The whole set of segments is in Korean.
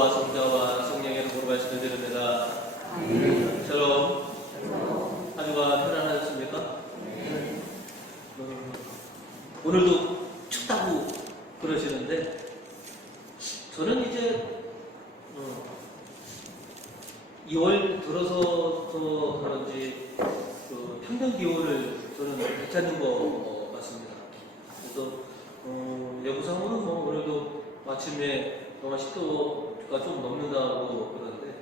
아버지와 성자와 성령의 이름으로 말씀을 드립니다. 샬롬. 한 주간 편안하셨습니까? 오늘도 춥다고 그러시는데 저는 이제 2월 들어서 그런지 평년 기온을 저는 괜찮은 거 같습니다. 그래서 예보상으로는 오늘도 아침에 영하 10도가 좀 넘는다고 그러는데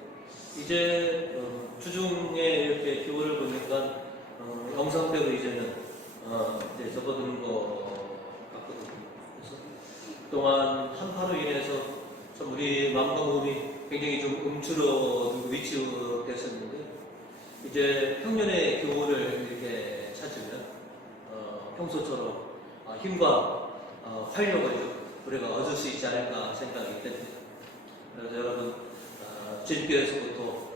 이제 주중에 이렇게 기온을 보니까 영상대로 이제는 이제 접어드는 거 같거든요. 그래서 그동안 한파로 인해서 참 우리 마음과 몸이 굉장히 좀 움츠러들고 위축됐었는데 이제 평년의 기온을 이렇게 찾으면 평소처럼 힘과 활력을 우리가 얻을 수 있지 않을까 생각이 됩니다. 그래서 여러분 주님께서부터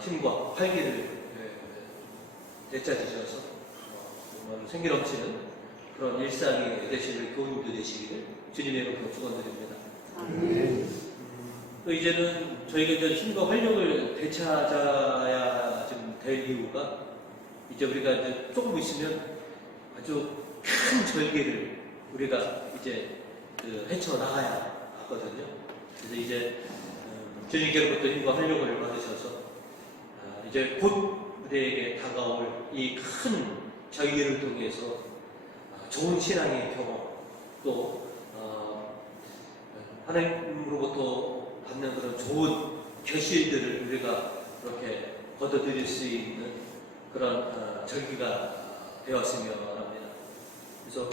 힘과 활기를 되찾으셔서 정말 생기 넘치는 그런 일상이 되시길, 교훈도 되시기를 주님의 이름으로 축원드립니다. 또 이제는 저희가 이제 힘과 활력을 되찾아야 좀 될 이유가 이제 우리가 이제 조금 있으면 아주 큰 절기를 우리가 이제 헤쳐나가야 하거든요. 그래서 이제 주님께로부터 힘과 활력을 받으셔서 이제 곧 우리에게 다가올 이 큰 절기를 통해서 좋은 신앙의 경험 또 하나님으로부터 받는 그런 좋은 결실들을 우리가 그렇게 거둬들일 수 있는 그런 절기가 되었으면 합니다. 그래서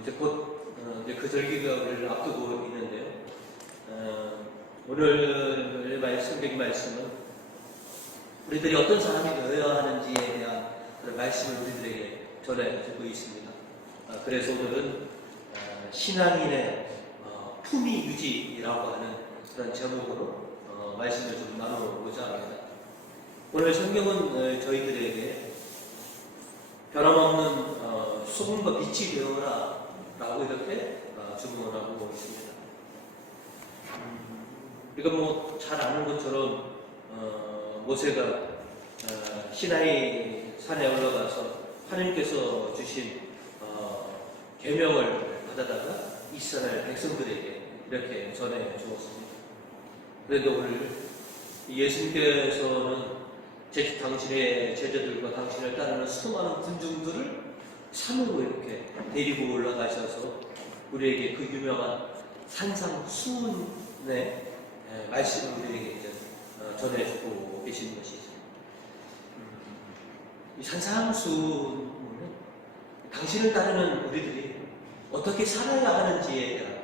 이제 곧 이제 그 절기가 우리를 앞두고 있는데요. 오늘 성경 말씀은 우리들이 어떤 사람이 되어야 하는지에 대한 그런 말씀을 우리들에게 전해주고 있습니다. 그래서 오늘은 신앙인의 품위 유지라고 하는 그런 제목으로 말씀을 좀 나눠보고자 합니다. 오늘 성경은 저희들에게 변함없는 소금과 빛이 되어라 라고 이렇게 주문하고 있습니다. 우리가 뭐 잘 아는 것처럼 모세가 시나이 산에 올라가서 하나님께서 주신 계명을 받아다가 이스라엘 백성들에게 이렇게 전해 주었습니다. 그런데 오늘 예수님께서는 당신의 제자들과 당신을 따르는 수많은 군중들을 산으로 이렇게 데리고 올라가셔서 우리에게 그 유명한 산상수훈의 말씀을 우리에게 전해주고 계신 것이죠. 이 산상수훈은 당신을 따르는 우리들이 어떻게 살아야 하는지에 대한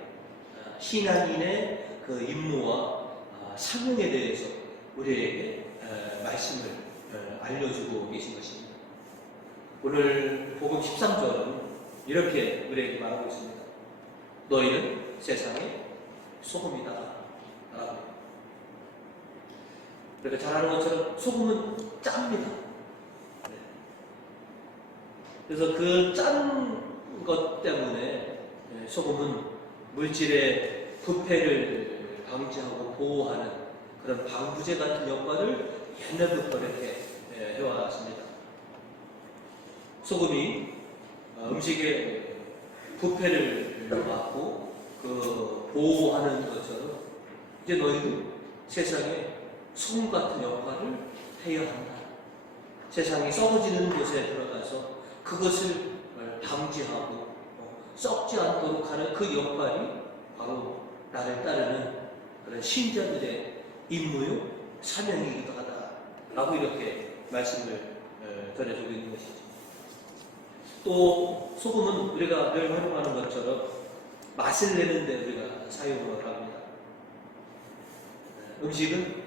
신앙인의 그 임무와 사명에 대해서 우리에게 말씀을 알려주고 계신 것입니다. 오늘 복음 13절은 이렇게 우리에게 말하고 있습니다. 너희는 세상의 소금이다. 그러니까 잘 아는 것처럼 소금은 짭니다. 그래서 그 짠 것 때문에 소금은 물질의 부패를 방지하고 보호하는 그런 방부제 같은 역할을 옛날부터 이렇게 해왔습니다. 소금이 음식의 부패를 막고 보호하는 것처럼 이제 너희도 세상에 소금 같은 역할을 해야 한다. 세상이 썩어지는 곳에 들어가서 그것을 방지하고 썩지 않도록 하는 그 역할이 바로 나를 따르는 그런 신자들의 임무요 사명이기도 하다라고 이렇게 말씀을 전해주고 있는 것이죠. 또 소금은 우리가 늘 활용하는 것처럼 맛을 내는데 우리가 사용을 합니다. 음식은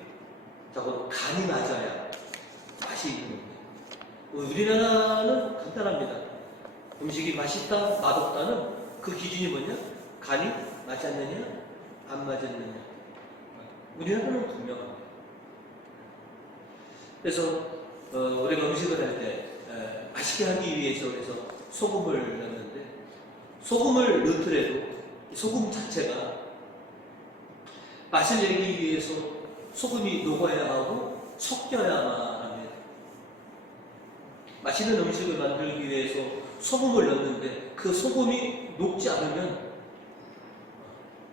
적어도 간이 맞아야 맛이 있는 겁니다. 우리나라는 간단합니다. 음식이 맛있다, 맛없다는 그 기준이 뭐냐? 간이 맞았느냐, 안 맞았느냐. 우리나라는 분명합니다. 그래서 우리가 음식을 할 때 맛있게 하기 위해서 그래서 소금을 넣는데 소금을 넣더라도 소금 자체가 맛을 내기 위해서 소금이 녹아야 하고 섞여야만 합니다. 맛있는 음식을 만들기 위해서 소금을 넣는데 그 소금이 녹지 않으면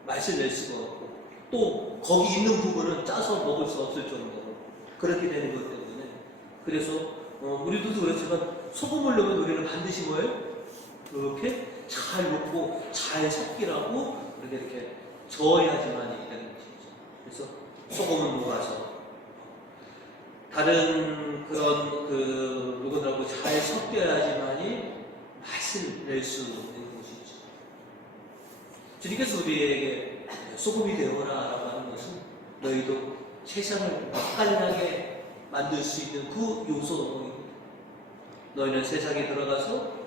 맛을 낼 수가 없고 또 거기 있는 부분은 짜서 먹을 수 없을 정도로 그렇게 되는 것 때문에 그래서 우리도 그렇지만 소금을 넣으면 우리는 반드시 뭐예요? 이렇게 잘 넣고 잘 섞이라고 이렇게 저어야지만 되는 것이죠. 그래서 소금은 녹아서 다른 그런 물건들하고 잘 섞여야지만이 맛을 낼 수 있는 것이죠. 주님께서 우리에게 소금이 되어라라고 하는 것은 너희도 세상을 맛깔나게 만들 수 있는 그 요소입니다. 너희는 세상에 들어가서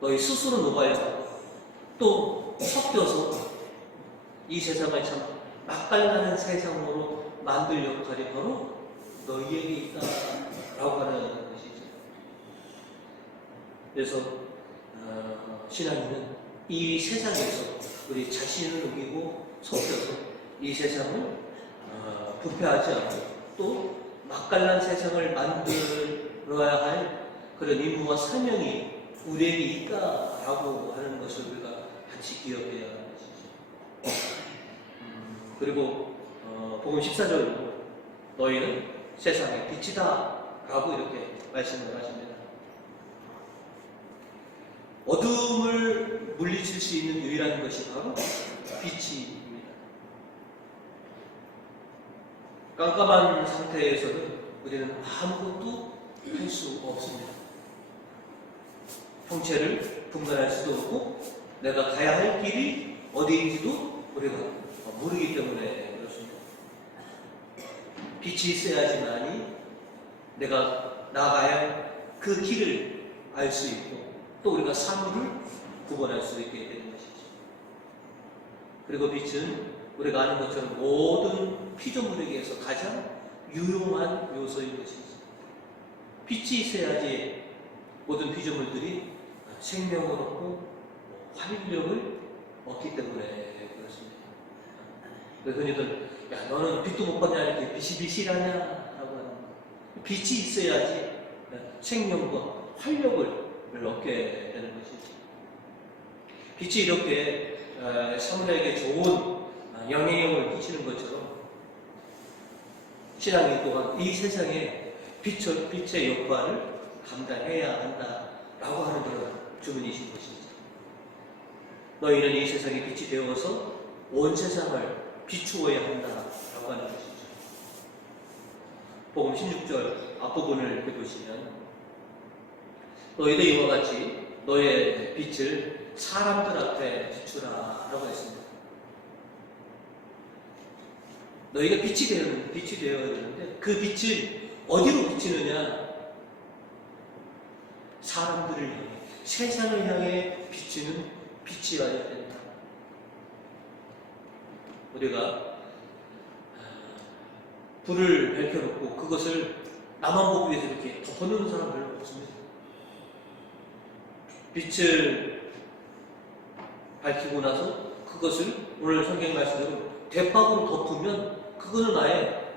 너희 스스로 녹아야 하고 또 섞여서 이 세상을 참 맛깔나는 세상으로 만들 역할이 바로 너희에게 있다라고 하는 것이죠. 그래서 신앙인은 이 세상에서 우리 자신을 녹이고 섞여서 이 세상을 부패하지 않고 또 맛깔난 세상을 만들어야 할 그런 임무와 사명이 우리에게 있다라고 하는 것을 우리가 같이 기억해야 하는 것이죠. 그리고 복음 14절 너희는 세상의 빛이다 라고 이렇게 말씀을 하십니다. 어둠을 물리칠 수 있는 유일한 것이 바로 빛입니다. 깜깜한 상태에서는 우리는 아무것도 할 수 없습니다. 형체를 분간할 수도 없고 내가 가야 할 길이 어디인지도 우리가 모르기 때문에 그렇습니다. 빛이 있어야지만이 내가 나가야 할 그 길을 알 수 있고 또 우리가 사물을 구분할 수 있게 되는 것이죠. 그리고 빛은 우리가 아는 것처럼 모든 피조물에게서 가장 유용한 요소인 것이죠. 빛이 있어야지 모든 피조물들이 생명을 얻고 활력을 얻기 때문에 그렇습니다. 그래서 흔히들 야 너는 빛도 못 받냐 이렇게 빛이라냐 라고 하는 거예요. 빛이 있어야지 생명과 활력을 얻게 되는 것이죠. 빛이 이렇게 사물에게 좋은 영향력을 끼치는 것처럼 신앙이 또한 이 세상에 빛의 역할을 감당해야 한다라고 하는 그런 주문이신 것입니다. 너희는 이 세상에 빛이 되어서 온 세상을 비추어야 한다라고 하는 것이죠. 복음 16절 앞부분을 보시면 너희도 이와 같이 너의 빛을 사람들 앞에 비추라 라고 했습니다. 너희가 빛이 되어야 되는데 그 빛을 어디로 비치느냐? 사람들을 향해, 세상을 향해 비치는 빛이어야 된다. 우리가 불을 밝혀놓고 그것을 나만 보기 위해서 이렇게 덮어놓는 사람 별로 없습니다. 빛을 밝히고 나서 그것을 오늘 성경 말씀대로 대박으로 덮으면 그거는 아예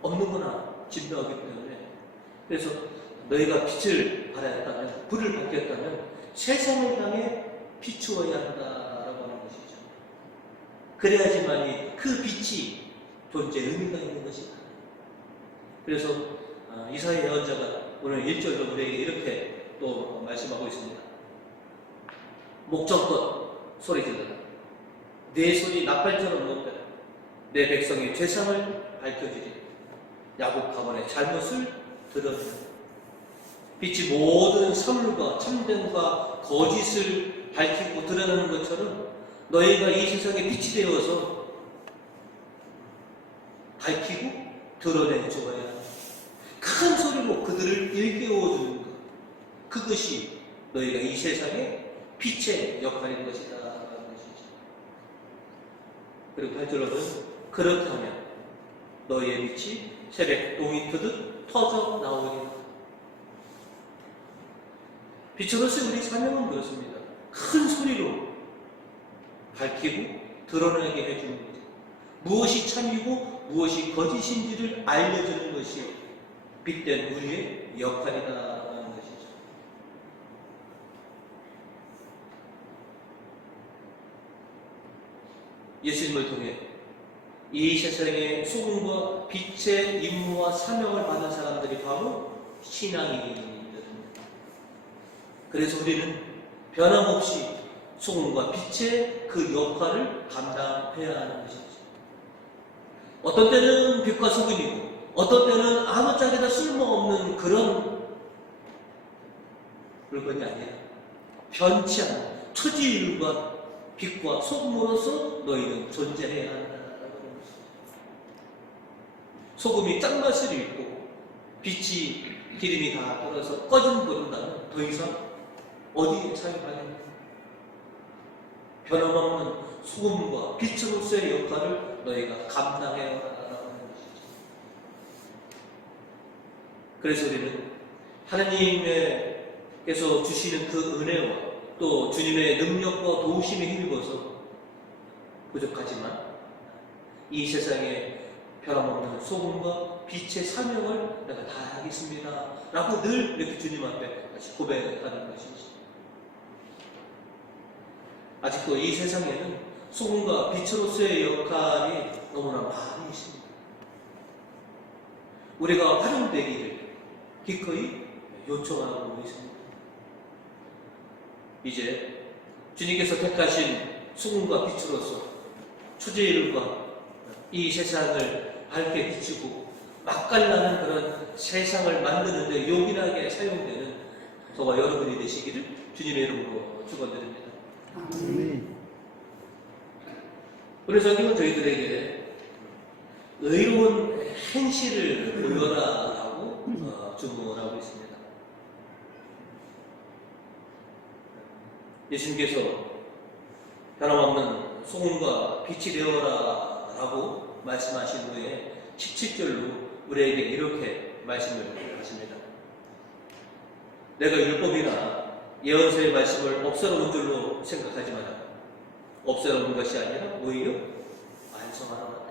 없는 거나 진노하기 때문에 그래서 너희가 빛을 발하였다면 불을 밝혔다면 세상을 향해 비추어야 한다라고 하는 것이죠. 그래야지만이 그 빛이 존재 의미가 있는 것이다. 그래서 이사야 예언자가 오늘 1절로 우리에게 이렇게 또 말씀하고 있습니다. 목청껏 소리질러라. 내 소리 나팔처럼 높여라. 내 백성의 죄상을 밝혀주리. 야곱 가문의 잘못을 드러내라. 빛이 모든 사물과 참됨과 거짓을 밝히고 드러내는 것처럼 너희가 이 세상에 빛이 되어서 밝히고 드러내 주어야 한다. 큰 소리로 그들을 일깨워주는 것. 그것이 너희가 이 세상에 빛의 역할인 것이다. 그리고 8절로는 그렇게 하면 너희의 빛이 새벽 동이 트듯 터져 나오리라. 빛으로서 우리 사명은 그렇습니다. 큰 소리로 밝히고 드러내게 해주는 거죠. 무엇이 참이고 무엇이 거짓인지를 알려주는 것이 빛된 우리의 역할이라는 것이죠. 예수님을 통해 이 세상의 소금과 빛의 임무와 사명을 받은 사람들이 바로 신앙인들입니다. 그래서 우리는 변함없이 소금과 빛의 그 역할을 감당해야 하는 것이죠. 어떤 때는 빛과 소금이고 어떤 때는 아무짝에나 쓸모없는 그런 물건이 아니라 변치 않는 초지일과 빛과 소금으로서 너희는 존재해야 한다는 것이죠. 소금이 짠맛을 잃고 빛이 기름이 다 떨어서 꺼진 불은다면 더 이상 어디에 사용하겠는가? 변함없는 소금과 빛으로서의 역할을 너희가 감당해야 한다는 것이죠. 그래서 우리는 하나님께서 주시는 그 은혜와 또 주님의 능력과 도우심에 힘입어서 부족하지만 이 세상에 변함없는 소금과 빛의 사명을 내가 다하겠습니다 라고 늘 이렇게 주님 앞에 같이 고백하는 것이지. 아직도 이 세상에는 소금과 빛으로서의 역할이 너무나 많이 있습니다. 우리가 활용되기를 기꺼이 요청하고 있습니다. 이제 주님께서 택하신 소금과 빛으로서 초제일과 이 세상을 밝게 비추고 맛깔나는 그런 세상을 만드는데 요긴하게 사용되는 저와 여러분이 되시기를 주님의 이름으로 축원드립니다. 우리 성경은 저희들에게 의로운 행실을 보여라라고 주문하고 있습니다. 예수님께서 변함없는 소금과 빛이 되어라 라고 말씀하신 후에 17절로 우리에게 이렇게 말씀을 하십니다. 내가 율법이나 예언서의 말씀을 없애놓은 줄로 생각하지 마라. 없애놓은 것이 아니라 오히려 완성하는 것이다.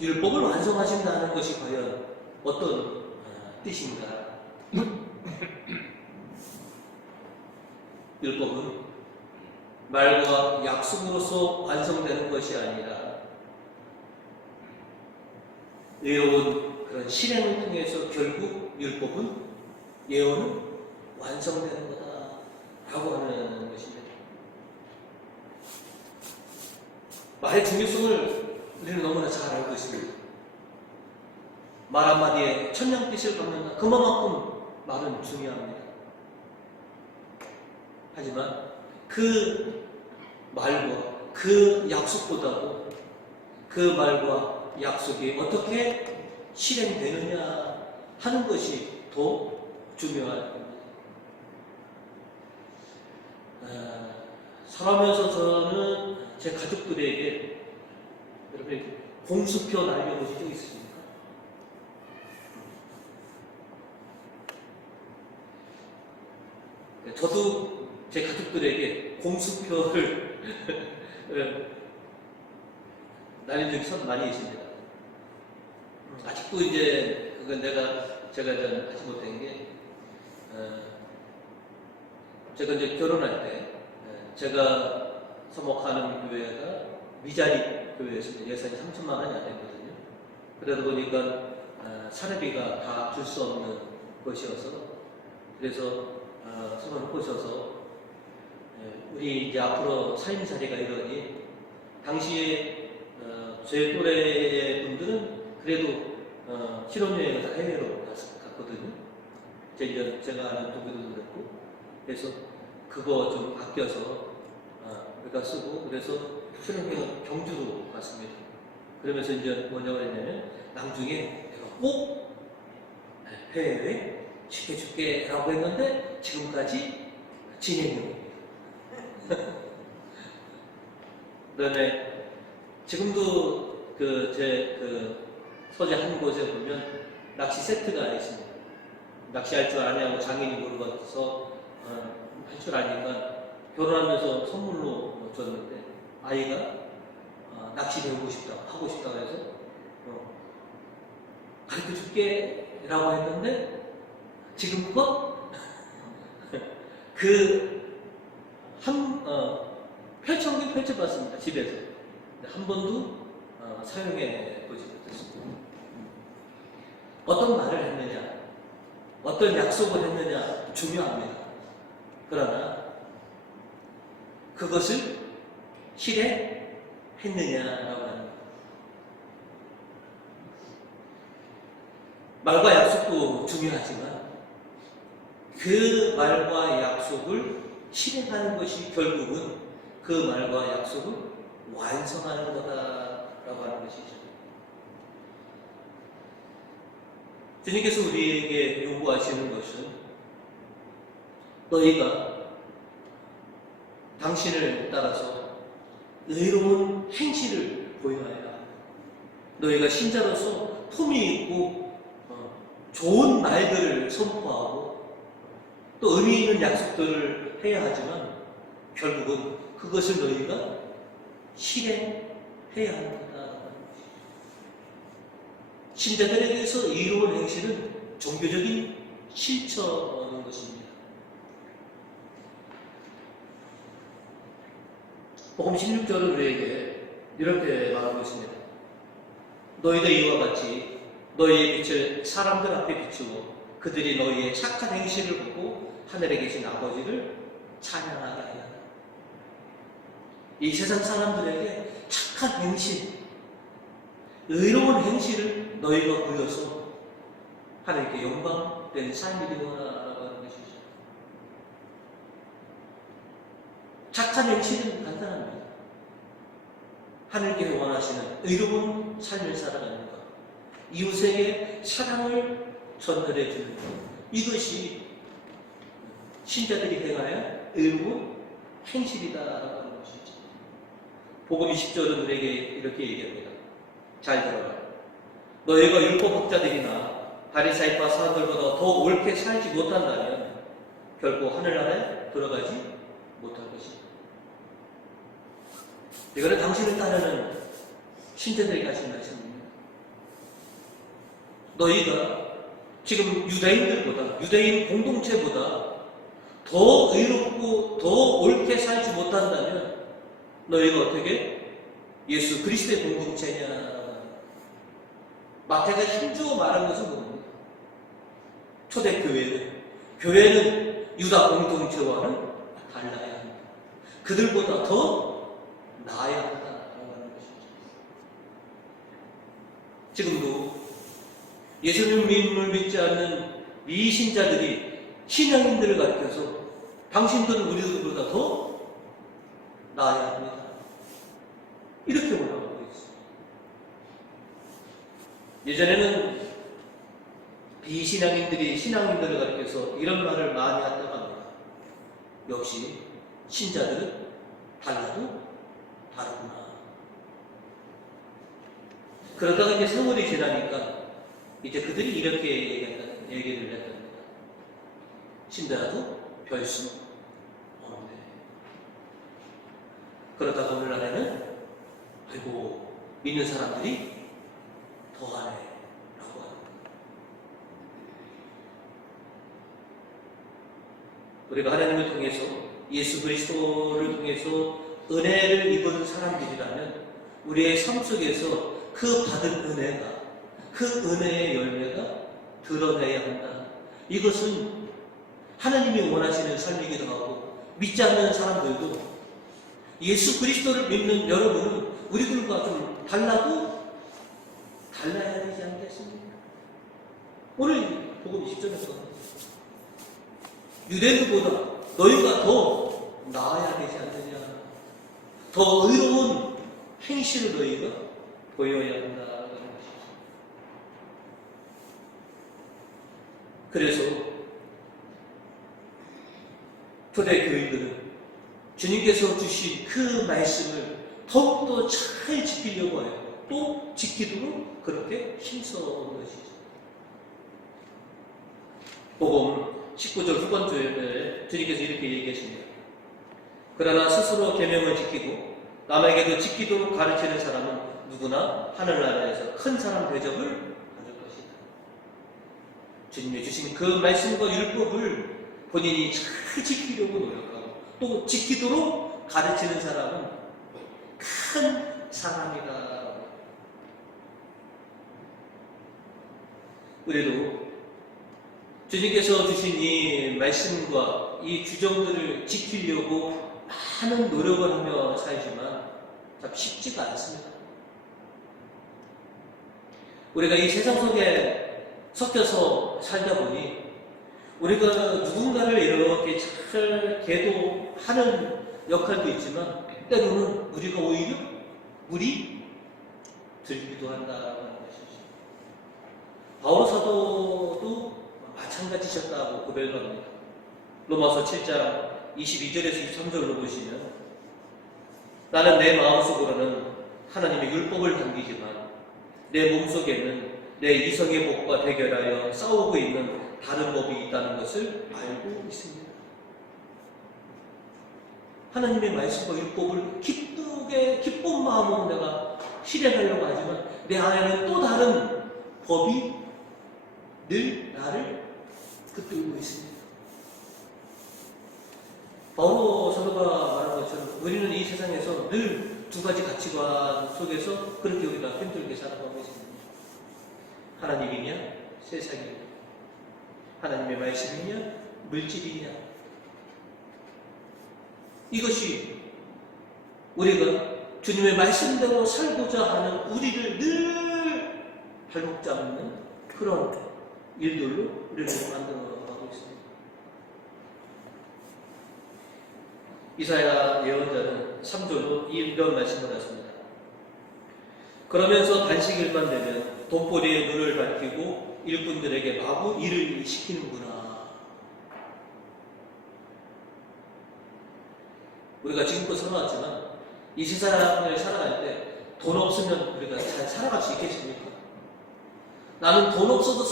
율법을 완성하신다는 것이 과연 어떤 뜻인가? 율법은 말과 약속으로서 완성되는 것이 아니라 의로운 그런 실행을 통해서 결국 율법은 예언은 완성되는 거다라고 하는 것입니다. 말의 중요성을 우리는 너무나 잘 알고 있습니다. 말 한마디에 천냥빛을 갚는다. 그만큼 말은 중요합니다. 하지만 그 말과 그 약속보다도 그 말과 약속이 어떻게 실행되느냐 하는 것이 더 중요한 겁니다. 살아가면서 저는 제 가족들에게 여러분 공수표 날려보신 적 있으십니까? 저도 제 가족들에게 공수표를 날린 적이 참 많이 있습니다. 아직도 이제 그건 제가 하지 못한 게 제가 이제 결혼할 때 제가 서목하는 교회가 미자립 교회에서 예산이 3천만 원이 안 됐거든요. 그러다 보니까 사례비가 다 줄 수 없는 것이어서 그래서 서로를 꼬셔서 우리 이제 앞으로 살림살이가 이러니 당시에 제 또래의 분들은 그래도 신혼여행을 다 해외로 갔거든요. 제가 아는 동기들도 그랬고 그래서 그거 좀 아껴서 우리가 쓰고 그래서 신혼여행 경주로 갔습니다. 그러면서 이제 뭐냐고 했냐면 나중에 내가 꼭 해외 시켜줄게 라고 했는데 지금까지 진행형입니다. 그 다음에 지금도 제 서재 한 곳에 보면 낚시 세트가 있습니다. 낚시할 줄 아냐고 장인이 물어봐서 할 줄 아니까 결혼하면서 선물로 줬는데 아이가 낚시 배우고 싶다, 하고 싶다 그래서 가르쳐 줄게 라고 했는데 지금껏 펼쳐보긴 펼쳐봤습니다. 집에서. 한 번도 사용해 보지 못했습니다. 어떤 말을 했느냐, 어떤 약속을 했느냐 중요합니다. 그러나 그것을 실행했느냐라고 하는 것. 말과 약속도 중요하지만 그 말과 약속을 실행하는 것이 결국은 그 말과 약속을 완성하는 거다라고 하는 것이죠. 주님께서 우리에게 요구하시는 것은 너희가 당신을 따라서 의로운 행실을 보여야 합니다. 너희가 신자로서 품위 있고 좋은 말들을 선포하고 또 의미 있는 약속들을 해야 하지만 결국은 그것을 너희가 실행해야 한다. 신자들에게서 의로운 행실은 종교적인 실천인 것입니다. 복음 16절은 우리에게 이렇게 말하고 있습니다. 너희도 이와 같이 너희의 빛을 사람들 앞에 비추고 그들이 너희의 착한 행실을 보고 하늘에 계신 아버지를 찬양하게 하여 이 세상 사람들에게 착한 행실, 의로운 행실을 너희가 보여서 하나님께 영광된 삶이 되거나라고 하는 것이죠. 착한 행실은 간단합니다. 하나님께 원하시는 의로운 삶을 살아가는 것, 이웃에게 사랑을 전달해 주는 것, 이것이 신자들이 행하여 의로운 행실이다라고 하는 것이죠. 복음 20절은 우리에게 이렇게 얘기합니다. 잘 들어라. 너희가 율법학자들이나 바리사이파 사람들보다 더 옳게 살지 못한다면 결코 하늘나라에 들어가지 못할 것이다. 이거는 당신을 따르는 신자들에게 하신 말씀입니다. 너희가 지금 유대인 공동체보다 더 의롭고 더 옳게 살지 못한다면 너희가 어떻게 예수 그리스도의 공동체냐? 마태가 힘주어 말한 것은 뭡니까? 초대 교회는 유다 공동체와는 달라야 합니다. 그들보다 더 나아야 한다라고 하는 것이죠. 지금도 예수님을 믿지 않는 미신자들이 신앙인들을 가르쳐서 당신들은 우리들보다 더 나아야 합니다. 이렇게 올라가고 있습니다. 예전에는 비신앙인들이 신앙인들을 가르쳐서 이런 말을 많이 했다고 합니다. 역시 신자들은 달라도 다르구나. 그러다가 이제 세월이 지나니까 이제 그들이 이렇게 얘기를 했답니다. 신자도 별수 없네. 그러다가 오늘날에는 아이고 믿는 사람들이 더하네 라고 합니다. 우리가 하나님을 통해서 예수 그리스도를 통해서 은혜를 입은 사람들이라면 우리의 삶 속에서 그 받은 은혜가, 그 은혜의 열매가 드러내야 한다. 이것은 하나님이 원하시는 삶이기도 하고, 믿지 않는 사람들도 예수 그리스도를 믿는 여러분은 우리들과 좀 달라도 달라야 되지 않겠습니까? 오늘 복음 20절에서 유대인들보다 너희가 더 나아야 되지 않느냐, 더 의로운 행실을 너희가 보여야 한다는 것이죠. 그래서 초대 교인들은 주님께서 주신 그 말씀을 더욱더 잘 지키려고 해요. 또 지키도록 그렇게 힘써온 것이죠. 복음 19절 후반절에 주님께서 이렇게 얘기하십니다. 그러나 스스로 계명을 지키고 남에게도 지키도록 가르치는 사람은 누구나 하늘나라에서 큰 사람 대접을 받을 것이다. 주님이 주신 그 말씀과 율법을 본인이 잘 지키려고 노력하고 또 지키도록 가르치는 사람은 큰 사람이다. 우리도 주님께서 주신 이 말씀과 이 규정들을 지키려고 많은 노력을 하며 살지만 참 쉽지가 않습니다. 우리가 이 세상 속에 섞여서 살다 보니 우리가 누군가를 이렇게 잘 계도하는 역할도 있지만 때로는 우리가 오히려 물이 들기도 한다라는 것이죠. 바울 사도도 마찬가지셨다고 고백을 합니다. 로마서 7장 22절에서 23절로 보시면 나는 내 마음속으로는 하나님의 율법을 당기지만 내 몸속에는 내 이성의 법과 대결하여 싸우고 있는 다른 법이 있다는 것을 알고 있습니다. 하나님의 말씀과 율법을 기쁜 마음으로 내가 실행하려고 하지만 내 안에는 또 다른 법이 늘 나를 붙들고 있습니다. 바울 사도가 말한 것처럼 우리는 이 세상에서 늘 두 가지 가치관 속에서 그렇게 우리가 힘들게 살아가고 있습니다. 하나님이냐 세상이냐, 하나님의 말씀이냐 물질이냐. 이것이 우리가 주님의 말씀대로 살고자 하는 우리를 늘 발목 잡는 그런 일들로 우리를 만들어가고 있습니다. 이사야 예언자는 3절로 이런 말씀을 하십니다. 그러면서 단식일만 되면 돈벌이의 눈을 밝히고 일꾼들에게 마구 일을 시키는구나. 우리가 지금껏 살아왔지만 이 세상을 살아갈 때 돈 없으면 우리가 잘 살아갈 수 있겠습니까? 나는 돈 없어도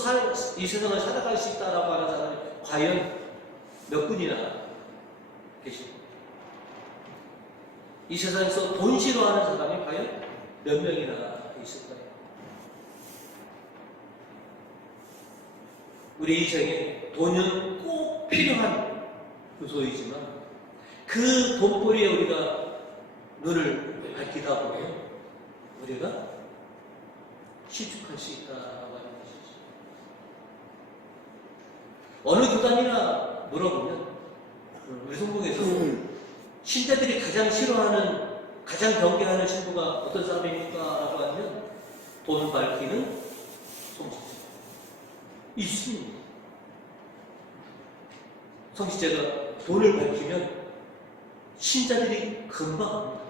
이 세상을 살아갈 수 있다라고 하는 사람이 과연 몇 분이나 계십니까? 이 세상에서 돈 싫어하는 사람이 과연 몇 명이나 있을까요? 우리 인생에 돈은 꼭 필요한 요소이지만 그 돈벌이에 우리가 눈을 밝히다 보면 우리가 실축할 수 있다고 하는 것이죠. 어느 교단이나 물어보면 우리 성공에서 신자들이 가장 싫어하는, 가장 경계하는 신부가 어떤 사람입니까? 라고 하면 돈을 밝히는 성직자. 있습니다. 성직자가 돈을 밝히면 신자들이 금방 합니다.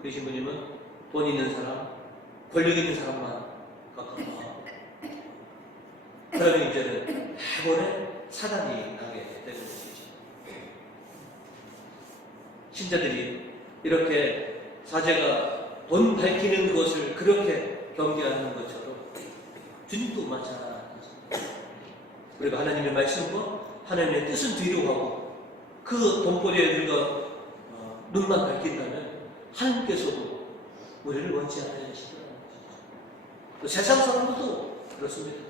우리 신부님은 돈 있는 사람, 권력 있는 사람만 가까워. 그러면 이제는 대번에 사단이 나게 되는 것이죠. 신자들이 이렇게 사제가 돈 밝히는 것을 그렇게 경계하는 것처럼 주님도 마찬가지입니다. 우리가 하나님의 말씀과 하나님의 뜻은 뒤로 가고 그 돈벌이에 우리가 눈만 밝힌다면 하나님께서도 우리를 원치 않으시더라는 것이죠. 세상 사람들도 그렇습니다.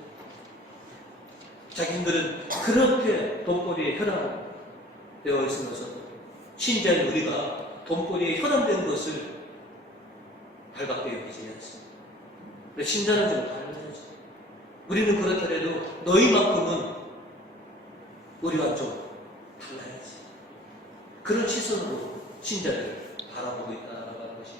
자기들은 그렇게 돈벌이에 혈안되어 있으면서 신자인 우리가 돈벌이에 혈안된 것을 발각되어 있지 않습니다. 근데 신자는 좀 다른 거죠. 우리는 그렇더라도 너희만큼은 우리와 좀 달라야지. 그런 시선으로 신자를 바라보고 있다는 것이죠.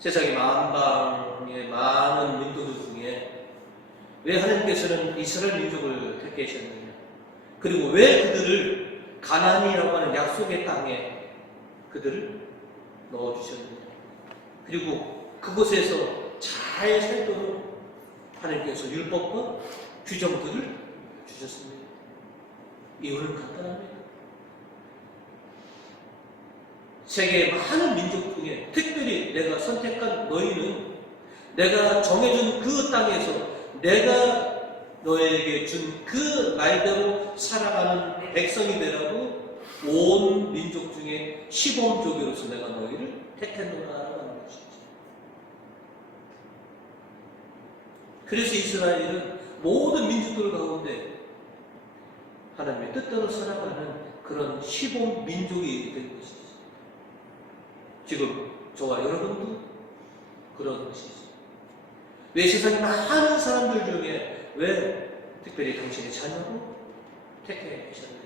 세상의 만방의 많은 민족들 중에 왜 하나님께서는 이스라엘 민족을 택하셨느냐? 그리고 왜 그들을 가나안이라고 하는 약속의 땅에 그들을 넣어주셨느냐? 그리고 그곳에서 잘 살도록 하나님께서 율법과 규정들을 주셨습니다. 이유는 간단합니다. 세계의 많은 민족 중에 특별히 내가 선택한 너희는 내가 정해준 그 땅에서 내가 너에게 준 그 말대로 살아가는 백성이 되라고 온 민족 중에 시범족으로서 내가 너희를 택했노라라고 하는 것이지. 그래서 이스라엘은 모든 민족들 가운데 하나님의 뜻대로 살아가는 그런 시범 민족이 된 것이지. 지금 저와 여러분도 그런 것이지. 왜 세상에 많은 사람들 중에 왜 특별히 당신의 자녀로 택해주셨느냐?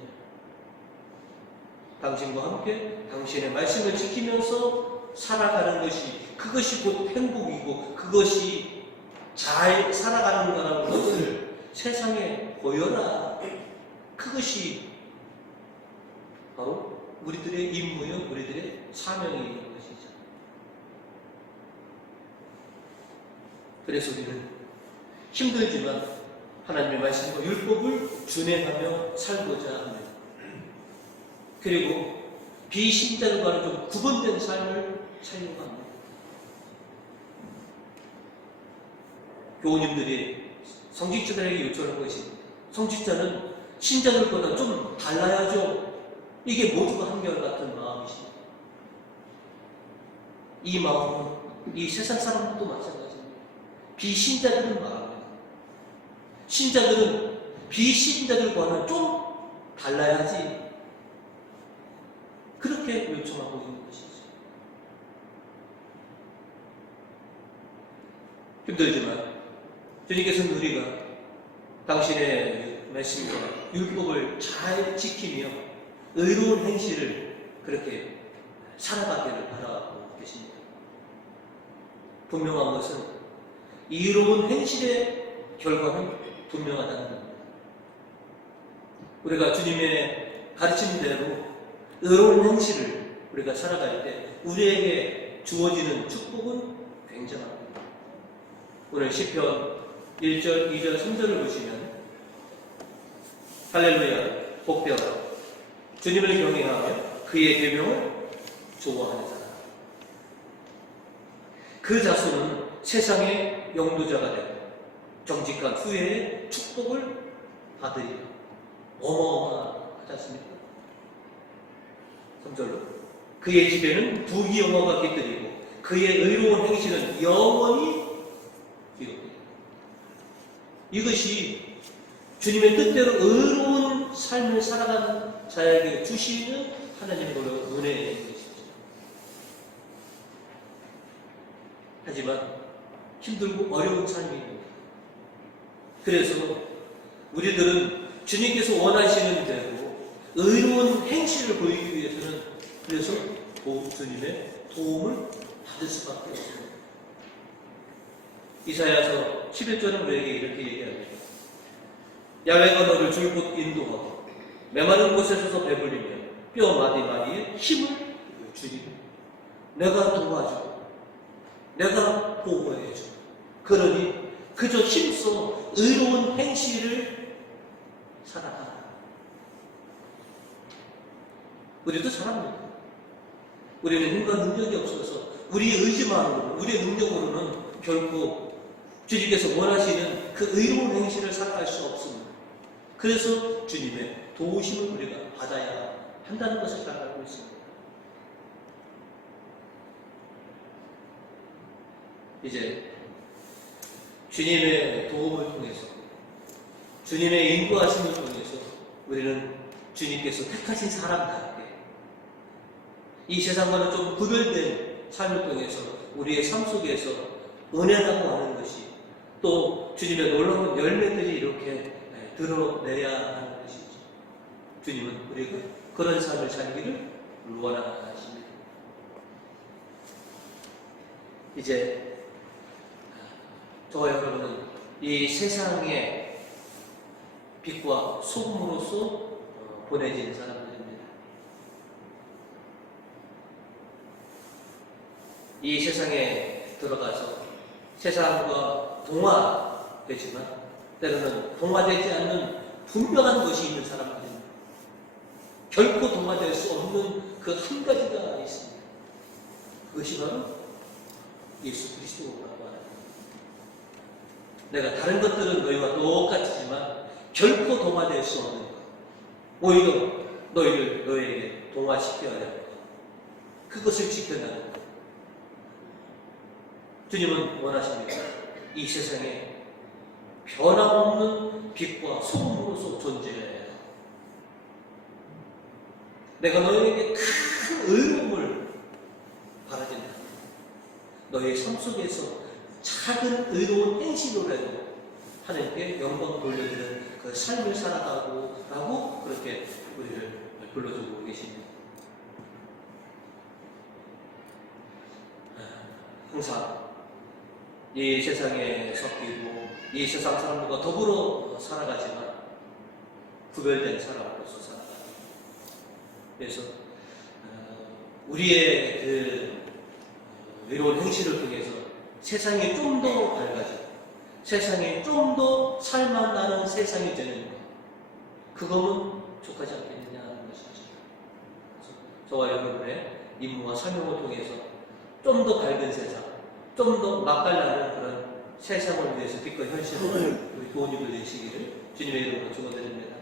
당신과 함께 당신의 말씀을 지키면서 살아가는 것이, 그것이 곧 행복이고 그것이 잘 살아가는 거라는 것을 세상에 보여라. 그것이 바로 우리들의 임무요, 우리들의 사명이 있는 것이죠. 그래서 우리는 힘들지만 하나님의 말씀과 율법을 준행하며 살고자 합니다. 그리고 비신자들과는 좀 구분된 삶을 살려고 합니다. 교우님들이 성직자들에게 요청하는 것입니다. 성직자는 신자들보다 좀 달라야죠. 이게 모두가 한결같은 마음이십니다. 이 마음은 이 세상 사람들도 마찬가지입니다. 비신자들은 마음입니다. 신자들은 비신자들과는 좀 달라야지. 그렇게 요청하고 있는 것이죠. 힘들지만 주님께서는 우리가 당신의 말씀과 율법을 잘 지키며 의로운 행실을 그렇게 살아가기를 바라고 계십니다. 분명한 것은 의로운 행실의 결과는 분명하다는 겁니다. 우리가 주님의 가르침대로 의로운 행실을 우리가 살아갈 때 우리에게 주어지는 축복은 굉장합니다. 오늘 시편 1절, 2절, 3절을 보시면 할렐루야, 복되어라. 주님을 경외하며 그의 계명을 좋아하는 사람. 그 자손은 세상의 영도자가 되고 정직한 후에 축복을 받으리라. 어마어마하지 않습니까? 3절로 그의 집에는 부귀 영화가 깃들이고 그의 의로운 행실은 영원히 기록됩니다. 이것이 주님의 뜻대로 의로운 삶을 살아가는 자에게 주시는 하나님의 은혜인 것입니다. 하지만 힘들고 어려운 삶입니다. 그래서 우리들은 주님께서 원하시는 대로 의로운 행실을 보이기 위해서는 그래서 주님의 도움을 받을 수밖에 없습니다. 이사야서 11절은 우리에게 이렇게 얘기합니다. 야훼가 너를 줄곧 인도하고 메마른 곳에 서서 배불리며 뼈 마디마디에 힘을 주리라. 내가 도와주고 내가 보호해줘. 그러니 그저 힘써 의로운 행실을 살아가라. 우리도 사람입니다. 우리는 힘과 능력이 없어서 우리의 의지만으로, 우리의 능력으로는 결코 주님께서 원하시는 그 의로운 행실을 살아갈 수 없습니다. 그래서 주님의 도우심을 우리가 받아야 한다는 것을 잘 알고 있습니다. 이제 주님의 도움을 통해서, 주님의 인도하심을 통해서 우리는 주님께서 택하신 사람답게 이 세상과는 좀 구별된 삶을 통해서 우리의 삶 속에서 은혜라고 하는 것이 또 주님의 놀라운 열매들이 이렇게 드러내야 하는 것이죠. 주님은 우리가 그런 삶을 살기를 원하십니다. 이제 저와 여러분은 이 세상의 빛과 소금으로서 보내진 사람들입니다. 이 세상에 들어가서 세상과 동화되지만 때로는 동화되지 않는 분명한 것이 있는 사람들입니다. 결코 동화될 수 없는 그 한 가지가 있습니다. 그것이 바로 예수 그리스도라고 합니다. 내가 다른 것들은 너희와 똑같지만 결코 동화될 수 없는 것. 오히려 너희를 너에게 동화시켜야 할 것. 그것을 지켜나가는 것. 주님은 원하십니다. 이 세상에 변함없는 빛과 소금으로서 존재해야 해요. 내가 너희에게 큰 의로움을 바라진다. 너희의 삶 속에서 작은 의로운 행실로라도 하나님께 영광 돌려드리는 그 삶을 살아가고 라고 그렇게 우리를 불러주고 계십니다. 항상 이 세상에 섞이고 이 세상 사람들과 더불어 살아가지만 구별된 사람으로서 살아가요. 그래서 우리의 그 의로운 행실을 통해서 세상이 좀 더 밝아지고 세상에 좀 더 살만 나는 세상이 되는 것, 그거는 족하지 않겠느냐 하는 것이죠. 저와 여러분의 임무와 사명을 통해서 좀 더 밝은 세상, 좀 더 맛깔나는 그런 세상을 위해서 빛과 현실을 우리 도움을 되시기를 주님의 이름으로 축원드립니다.